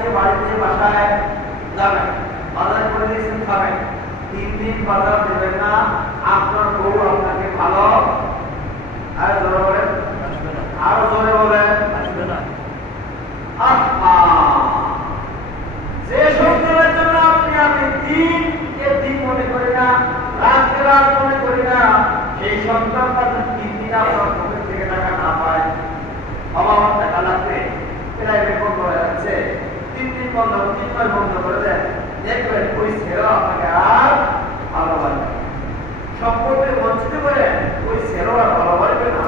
আজকে বাড়িতে বাসায় যাবেন, বাজার করে দিয়েছেন খাবেন, 3 দিন বাজার দেবেন না, আপনার বউ আপনাকে ভালো আর জোরে বলেন আসবে না, আরো জোরে বলেন আসবে না। যে সন্তানের জন্য আমি দিনকে দিন মনে করি না, রাতকে রাত মনে করি না, সেই সন্তান তাদের 3 দিন আপনার পকেট থেকে টাকা না পায়, বাবা আমার টাকা লাগবে, প্রাইভেট বন্ধ হয়ে যাচ্ছে, 3 দিন বন্ধ, 3 মাস বন্ধ করে দেন, দেখবেন ওই ছেলে আপনাকে আর ভালোবাসবে, সম্পর্কে বঞ্চিত করে ওই ছেলে আর ভালোবাসবে না।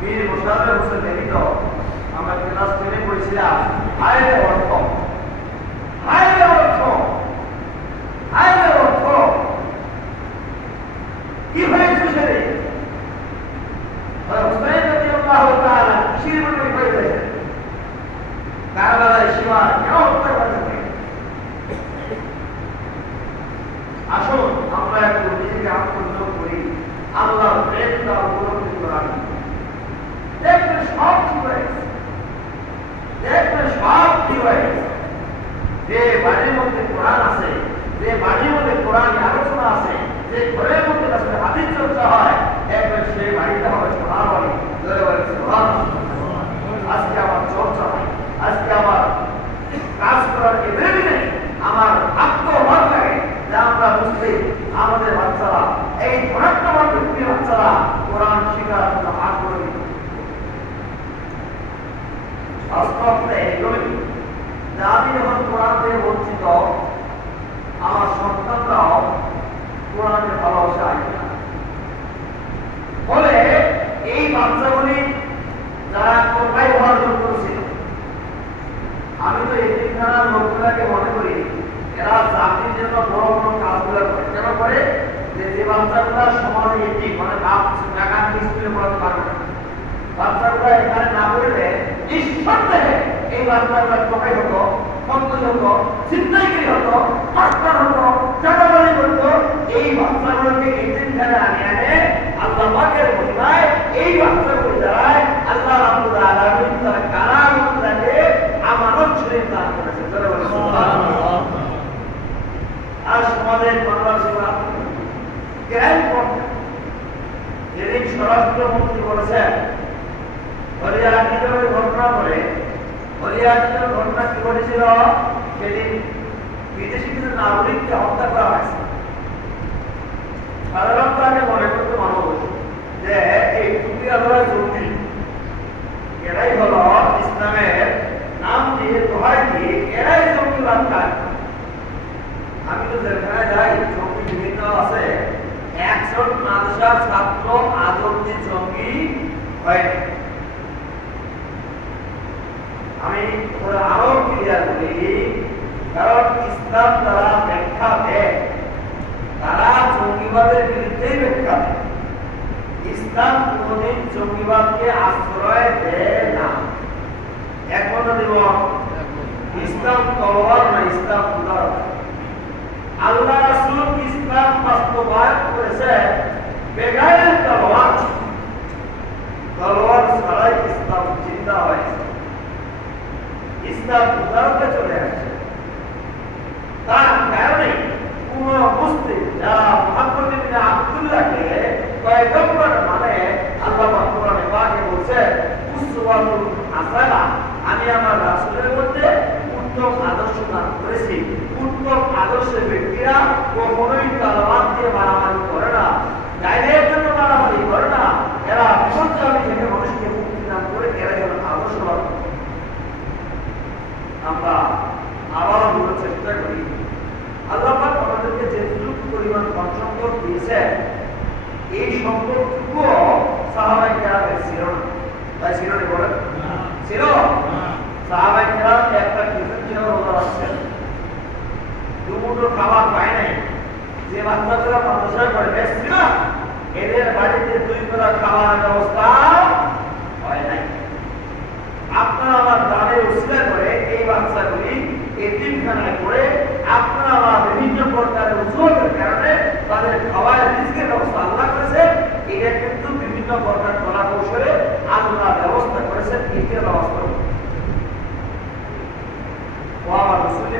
বীর মোশাররফ হোসেন লিখিত, আমরা ক্লাস 10 এ পড়েছিলাম, হায়রে অর্থ, হায়রে অর্থ, হায়রে অর্থ, কি হয়েছে সেরে হুসাইন রাদিয়াল্লাহু তাআলা কিসের মধ্যে হয়ে গেছে, কারবালায় সীমা কেন হত্যা করেছে? আসুন আমরা একটু নিজেকে আত্মনিয়োগ করি, আল্লাহর প্রেমটা উপলব্ধি করার, দেখবেন সব ঠিক হয়ে গেছে, দেখবেন সব ঠিক হয়ে গেছে। যে বাড়ির মধ্যে কোরআন আছে, যে বাড়ির মধ্যে কোরআন আলোচনা আছে, যে ঘরের মধ্যে আসলে হাদিস চর্চা হয়, দেখবেন সেই বাড়িটা হবে সোনার বাড়ি। আজকে আমার চর্চা হয়, আজকে আমার কাজ করার এদেরই নেই, আমার আত্মভাব লাগে যে আমরা মুসলিম, আমাদের বাচ্চারা, এই ধনাত্মক ব্যক্তির বাচ্চারা কোরআন শিখার জন্য আগ্রহী। বাস্তবটা এগুলোই যে আমি যখন কোরআন থেকে বঞ্চিত, আমার সন্তানরাও কোরআনের ভালোবাসা আসবে না। ফলে এই বাচ্চাগুলি যারা কোথায় উপার্জন করছিল, আমি তো এতিমখানার লোকগুলাকে মনে করি এরা জাতির জন্য বড় বড় কাজগুলো করে। কেন করে? যে বাচ্চাগুলা সমাজে এতিম, মানে বাপ টাকা স্কুলে পড়াতে পারবে না, বাচ্চাগুলা এখানে না পড়লে নিঃসন্দেহে এই বাচ্চাগুলা ঠকাই হতো, সন্ত্রাসী হতো, ছিনতাইকারী হতো, মাস্টার হতো, চাঁদাবাজি করতো। এই বাচ্চাগুলোকে এতিমখানায় আনে আল্লাহ পাকের মহিমায় এই বাচ্চাগুলো দ্বারায় আল্লাহ রাব্বুল আলামিন তার কারামতটাকে আমানত শরীফ দান করেছেন। সুবহানাল্লাহ। আর সমাজের বাংলাদেশিরা জ্ঞান করতে, যেদিন স্বরাষ্ট্রমন্ত্রী বলেছেন হলিয়াটির ঘটনা করে, হলিয়াটির ঘটনা কি ঘটেছিল, সেদিন বিদেশি কিছু নাগরিককে হত্যা করা হয়েছে। সাধারণত আগে মনে করতে মানুষ যে এই টুপিয়ালা জঙ্গি, এরাই হলো ইসলামের নাম দিয়ে দোহাই দিয়ে এরাই জঙ্গিবাদ খায়। আমি তো যেখানে যাই জঙ্গি বিভিন্ন আছে, একজন মাদ্রাসার ছাত্র আজ অব্দি জঙ্গি হয়নি। আমি আরো ক্লিয়ার করি, কারণ ইসলাম তারা ব্যাখ্যা দেয়, তারা জঙ্গিবাদের বিরুদ্ধেই ব্যাখ্যা দেয়। ইসলাম কোনদিন জঙ্গিবাদকে আশ্রয় দেয় না। এখন দিব ইসলাম তলোয়ার না, ইসলাম উদাহরণ। আল্লাহ রাসূল ইসলাম বাস্তবায়ন করেছে বেগায়ের তলোয়ার, তলোয়ার ছাড়াই ইসলাম জিন্দা হয়েছে, ইসলাম উদাহরণে চলে আসছে। তার কারণে কোন মুসলিম যারা মুহাম্মদ ইবনে আব্দুল্লাহকে পয়গম্বর মানে আল্লাহ পাক কোরআনে পাকে বলছে উসওয়াতুল হাসানা, আমি আমার রাসূলের মধ্যে উত্তম আদর্শ দান করেছি। উত্তম আদর্শের ব্যক্তিরা কখনোই তলোয়ার দিয়ে মারামারি করে না, গায়ের জন্য মারামারি করে না, এরা বিপজ্জনক থেকে মানুষকে মুক্তি দান করে, এরা যেন আদর্শবান। আমরা আবার বলার চেষ্টা করি, আল্লাহ পাক আমাদেরকে যেটুকু পরিমাণ সম্পদ দিয়েছেন, এই সম্পদটুকুও সাহাবায়ে কেরামের ছিল না। তাই ছিল না? বলেন ছিল। সাহাবায়ে কেরাম একটা কিছুর জন্য রোজা রাখছেন, দুমুঠো খাবার পায় নাই। যে বাচ্চারা মাদ্রাসায় পড়ে বেশি না, এদের বাড়িতে 2 বেলা খাওয়ার ব্যবস্থা হয় নাই। আপনারা আমার দানের উসিলা করে এই বাচ্চাগুলি এতিমখানায় পড়ে আপনারা আমার বিভিন্ন প্রকারের উজুরের কারণে তাদের খাওয়ার রিজিকের ব্যবস্থা আল্লাহ করেছে। এটা কিন্তু বিভিন্ন প্রকার কলা কৌশলে আল্লাহ ব্যবস্থা করেছেন, এটার ব্যবস্থা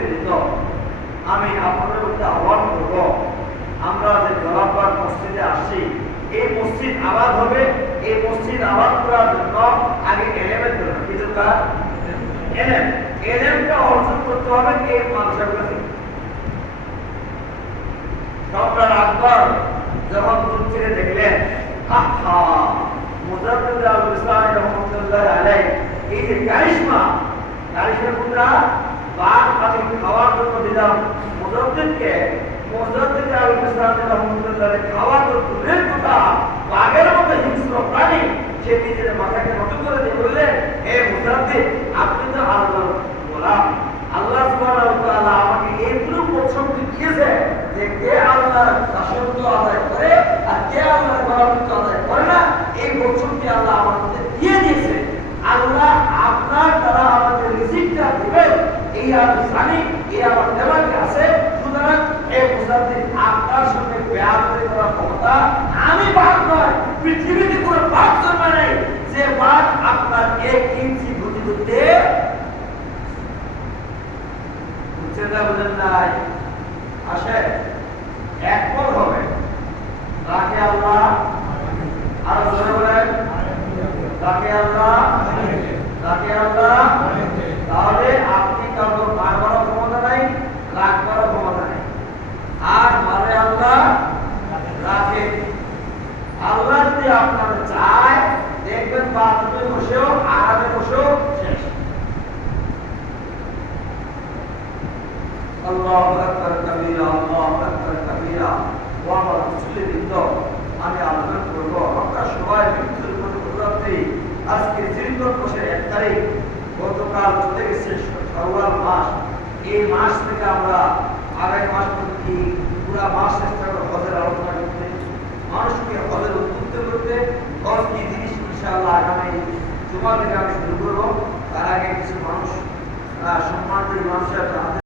উপস্থিত, আমি আপনাদের মধ্যে আহ্বান করব, আমরা যে গোলাপবাগ মসজিদে আসছি, এই মসজিদ আবাদ হবে। এই মসজিদ আবাদ করার জন্য আগে এলেমের জন্য কি দরকার? এলেমটা অর্জন করতে হবে এই মাদ্রাসাগুলো থেকে। সম্রাট আকবর যখন দূর থেকে দেখলেন, আহা মুজাদ্দিদ আল ইসলাম রহমতুল্লাহ আলাইহি এই যে কারিশমা কোনটা বাঘ পাখি খাওয়ার জন্য দিলাম মুজাদ্দিদকে, মুজাদ্দিদ আল ইসলাম রহমতুল্লাহ খাওয়ার জন্য দূরের কথা, বাঘের মতো হিংস্র প্রাণী সে নিজের মাথাকে নত করে দিয়ে বললেন, হে মুজাদ্দিদ, আপনি তো আল্লাহর গোলাম, আল্লাহ সুবহানাহু ওয়া তাআলা আমাকে এইটুকু প্রশংসা দিয়েছে যে কে আল্লাহর দাসত্ব আদায় করে আর কে আল্লাহর গোলামিত্ব আদায় করে না, এই প্রশংসা আল্লাহ আমাদের দিয়ে দিয়েছে। আল্লাহ আপনার দ্বারা আমাদের রিজিকটা দিবেন এই আমি জানি, এই আমার দেওয়াকে আছে। সুতরাং এই মুজাদ্দিদ আপনার সঙ্গে বেয়াদবি করার ক্ষমতা আমি বাদ নয়, পৃথিবীতে কোনো বাদ জন্মে নেই যে বাদ আপনার 1 ইঞ্চি গতি করতে বুঝেন নাই। আসে একবার হবে তাকে আল্লাহ আরো জোরে বলেন, তাকে আল্লাহ তাহলে আপনি কারো মারবার ক্ষমতা নাই, রাখবার ক্ষমতা নাই। আর মারে আল্লাহ, রাখে আল্লাহ। যদি আপনার চায় দেখবেন বাথরুমে বসেও আরামে বসেও শেষ। আল্লাহু আকবার কাবীরা, আল্লাহু আকবার কাবীরা। ওয়া আমার মুসলিমবৃন্দ, আমি আলোচনা করব আমরা সবাই মৃত্যুর উপর উপলব্ধি। আজকে জিলহজ মাসের 1 তারিখ, গতকাল চলে গেছে শাওয়াল মাস। এই মাস থেকে আমরা আগামী মাস পর্যন্ত পুরো মাস চেষ্টা করব হজের আলোচনা করতে, মানুষকে হজের উদ্বুদ্ধ করতে। হজ কি জিনিস ইনশাআল্লাহ আগামী জুমা থেকে আমি শুরু করবো। তার আগে কিছু মানুষ সম্মানিত মানুষের